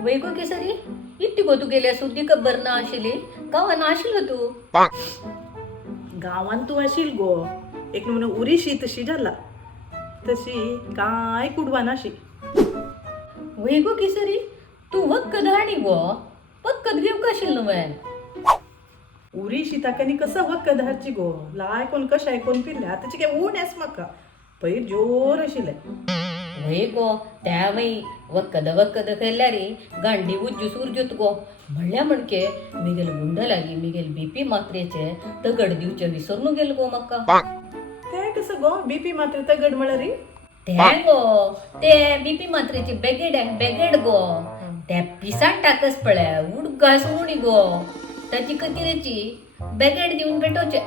वैगो की सरी इतकी गो तू गेल्या सुद्धी खबर ना आशिली गावान आशिल तू गावान तू आशील गो एक म्हणून उरीशी तशी जाला तशी काय कुडवा नाशी वैगो की सरी तू वक्क धाणी गो पक्कत घेऊ कशील नुवेन उरीशी ताकानी कसं वक्क धारची गो लाय कोण कशा कोण पिल्ल्या आताची काय ऊन येस म्हाका पयर जोर आशिल्ले वैगो त्या वय वक्कद केल्या रे गांडी उज्जू सुरजूत गो म्हणल्या म्हणके मिगेल गुंड लागी मिगेल बीपी मात्रेचे तगड दिवचे विसरून गेल गो म्हाका ते कसं गो बीपी मात्र तगड म्हणा रे ते गो ते बीपी मात्रेची बेगेड गो त्या पिसाट टाकस पळ्या उडगास उणी गो त्याची कतिरेची बेगेड दिवन भेटोचे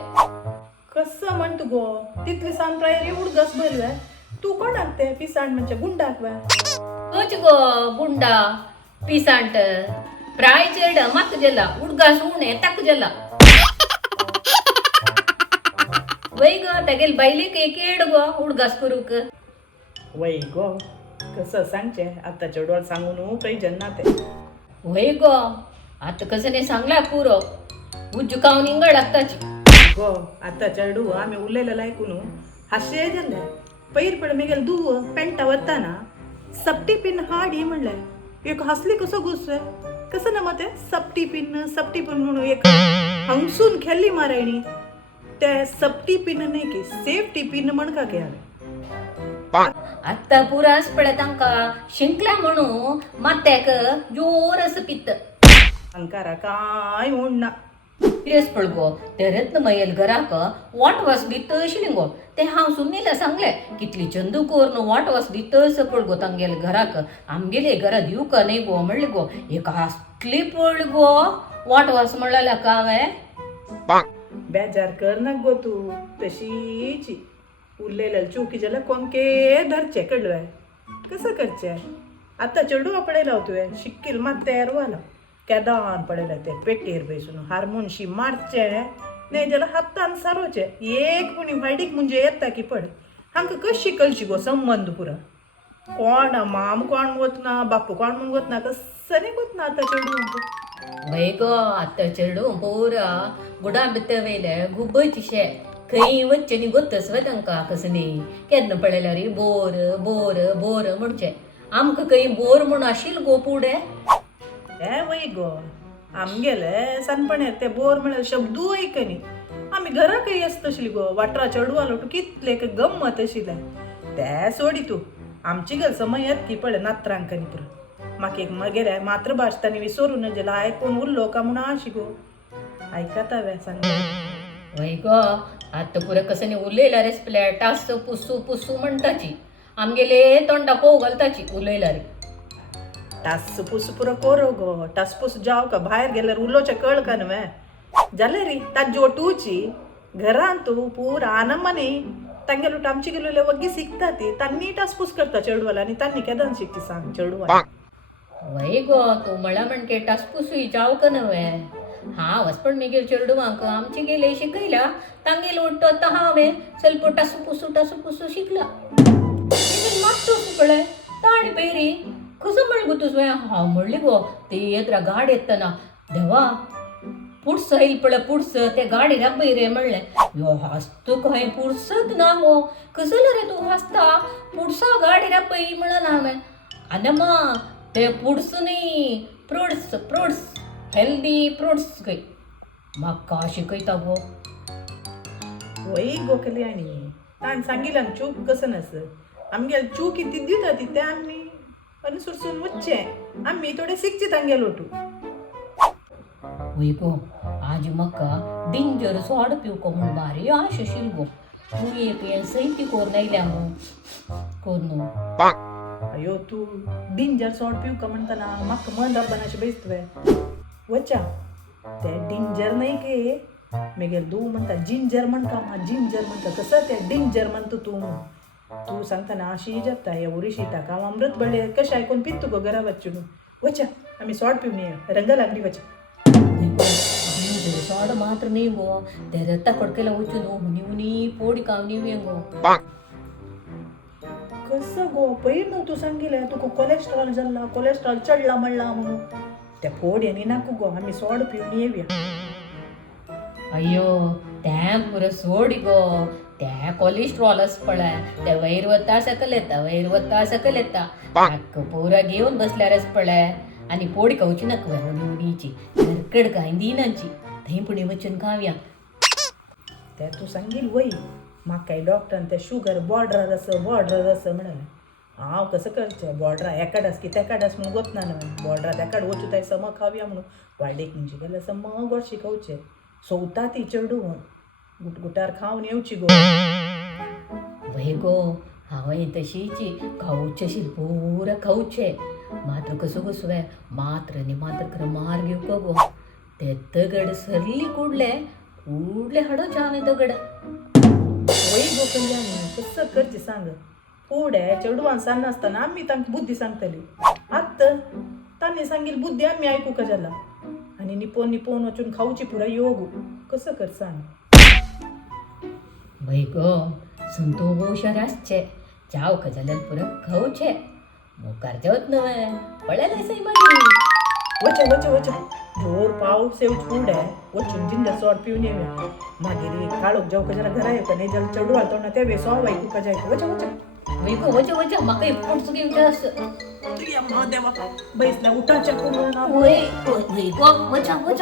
कसं म्हणतो गो तिथली सांप्रायर एवढं गस बरं तू कोणाक ते पिसाण म्हणजे गुंडाक वा तोच गो गुंडा पिसांट प्राय चेड मक जला उडगास उणे तक जला वै ग तेगेल बायलेक एकेड गो उडगास करूक वय गो कसं सांगचे आताच्या डोळ सांगून काही जन्ना ते वै गो आता कसं नाही सांगला पुरो उज्जू कावन इंगड लागताची गो आताच्या डू आम्ही उरलेलं ऐकून हास्य जाल्ले पयर पड मी गेल धुव पेंटा वरताना सपटी पिन हाडी म्हणलें एक हसली कसो घुस कसं ना मग ते सपटी पिन म्हणून एक हंगसून खेळली मारायणी ते सपटी पिन नाही की सेफ्टी पिन म्हण का घ्या आता पुरास पडे तांका शिंकला म्हणू मात्याक जोर असं पित्त अंकारा काय म्हणना किरेस पळगो ते रत्नमयल घराक वाटवास दित आशिल्ली गो ते हांव सुनीला सांगले कितली चंदू कोरन वाटवास दित पळगो तांगेल घराक आमगेले घरा दिवू का नाही गो म्हणले गो एक असली पळ गो वाटवास म्हणला का हांवें बेजार कर ना गो तू तशीची उरलेल्या चुकी जाल्या कोंके धरचे कडलं कसं करचे आता चेडू पडेला तुवें शिक्कील मात तयार वाला केदान पडेला ते पेटेर बैसून हार्मोनशी मारचे नाही जाल्यार हातान सारोचे एक पुणी वायडीक म्हणजे येता की पड हांकां कशी कळची गो संबंध पुरा कोण माम कोण वतना बापू कोण म्हूण वतना कसं नाही वतना आतां चेडू वय गो आतां चेडू पोरा गुडा भितर वयले गुब्बयची शे खंय वच्चे न्ही गोतस वय तांकां कसं न्ही केन्ना पळयल्या रे बोर बोर बोर म्हणचे आमकां खंय बोर म्हूण आशिल्ल गो फुडें हे वय गो आमगेले सनपण्यार ते बोर म्हळ्यार शब्दू ऐकनी आमी घरा खंय आसता आशिल्ली गो वाटरा चेडू आलो तूं कितले गम्मत आशिल्ले ते सोडी तूं आमची गल समय येत की पळय नात्रांकनी पुरो म्हाका एक मगेरे मातृभाश तांणी विसरून जाल्यार आयकून उरलो का म्हूण आशी गो आयकता वे सांग वय गो आतां पुरो कसं न्ही उलयला रे स्प्लेट टास पुसू पुसू म्हणटाची आमगेले तोंडा पोव घालताची उलयला रे टास पूस पुरो कोरो गो टास पूस जाव का भायर गेल्यार उलोचें कळ का न्हय जालें री ताजी ओटूची घरान तूं पुरा आनमनी तांगेलो आमची गेलो वग्गी शिकता ती तांणी टास पूस करता चेडवाला आनी तांणी केदान शिकती सांग चेडवा वय गो तूं म्हणला म्हणके टास पुसूय जाव का न्हय हांव वचपण मिगेल चेडवांक आमचे गेले शिकयला तांगेल ओट्टो आतां हांवें ಸ್ವಲ್ಪ टासू पुसू शिकला मात्तो पळय ताणी पयरी कसं म्हणगो तुझं हांव म्हणली गो ते येत्रा गाड येतना देवा पुड्स येईल पळय पुड्स ते गाडी राबय रे म्हणलें यो हास्त खंय पुड्सच ना गो कसं रे तूं हासता पुड्सा गाडी राबय म्हणून हांवें आनम्मा ते पुड्स न्ही फ्रुट्स हेल्दी फ्रुट्स खंय म्हाका शिकयता गो वय गो कल्याणी ताण सांगितलं चूक कसं नस आमगेल चूक किती दिता ती ते आमी अनुसरून वच्चे आमी थोडे शिकचे तांगेलो तूं वय गो आज म्हाका डेंजर सोड पिवको म्हूण भारी आश आशिल्ली गो तूं एक हें सैती कोरून आयल्या कोर न्हू अयो तूं डिंजर सोड पिवका म्हणटना म्हाका मन रब्बान अशें बेजतवे वच्चा ते डिंजर न्हय के मेगेल तूं म्हणटा जिंजर म्हणटा जिंजर म्हणटा कसं ते डिंजर म्हणटा तूं सांगतना अशी जाता हे उरीशी ताका हांव अमृत बळ्ळे कशें आयकून पित्त गो घरा वच्चून वच्चा आमी सोड पिवन या रंगा लागली वच्चा सोड मात्र न्ही गो ते रत्ता कोडकेला वचून हुनी हुनी पोडी कावनी गो कसं गो पयर न्हू तू सांगितलं तुका कोलेस्ट्रॉल जाल्ला कोलेस्ट्रॉल चढला म्हणला म्हणून त्या फोड यांनी नाकू गो आम्ही सोड पिऊन येऊया अय्यो तें पुरो सोड गो त्या कोलेस्ट्रॉलच पळय ते वयर वता सकल येता ताका पुरा घेवन बसल्यारच पळय आनी पोड खावची नका उडी उडीची धरकड काय दिनांची थंय पुणे वचून खावया त्या तू सांगील वय म्हाका काय डॉक्टरान त्या शुगर बॉर्डर असं म्हणाले हांव कसं करचें बॉर्डरा एकाडास की तेकाडास म्हणून वतना न्हय बॉर्डरा तेकाड वचू थंय सम खावया म्हणून वाडीक म्हणजे गेल्यार सम गोडशी खावचें सोवता ती चेडून गुटगुटार खावन येवची गो वय गो हांवें तशीची खावचेशी पुरा खावचे मात्र कसो कसो मात्र न्ही मात्र खरं मार घेवको गो ते दगड सरली कुडले हाडोचे हांवें दगड वय गो कल्याणी कसं करचें सांग फुडें चेडवान सांगनासतना आमी तांकां बुद्धी सांगतली आत्त तांणी सांगील बुद्धी आमी आयकूंक जाला आनी निपोवन वचून खावची पुरा योगू कसं कर सांग वय गो संतोषार आसचे जावं जाल्यार पुरो खावचे मुखार जेवत न्हय पळयलें सै मागीर वच जोर पावस येवच फुडें वचून जिंदर सोड पिवन येवया मागीर काळोख जेवका जाल्यार घरा येवका न्ही जाल्यार चेडू घालतना ते वेसो आयकूंक जाय वच वय गो वच म्हाका पोटस घेवचें आस देवा बैसल्या उठाच्या करून वय गो वच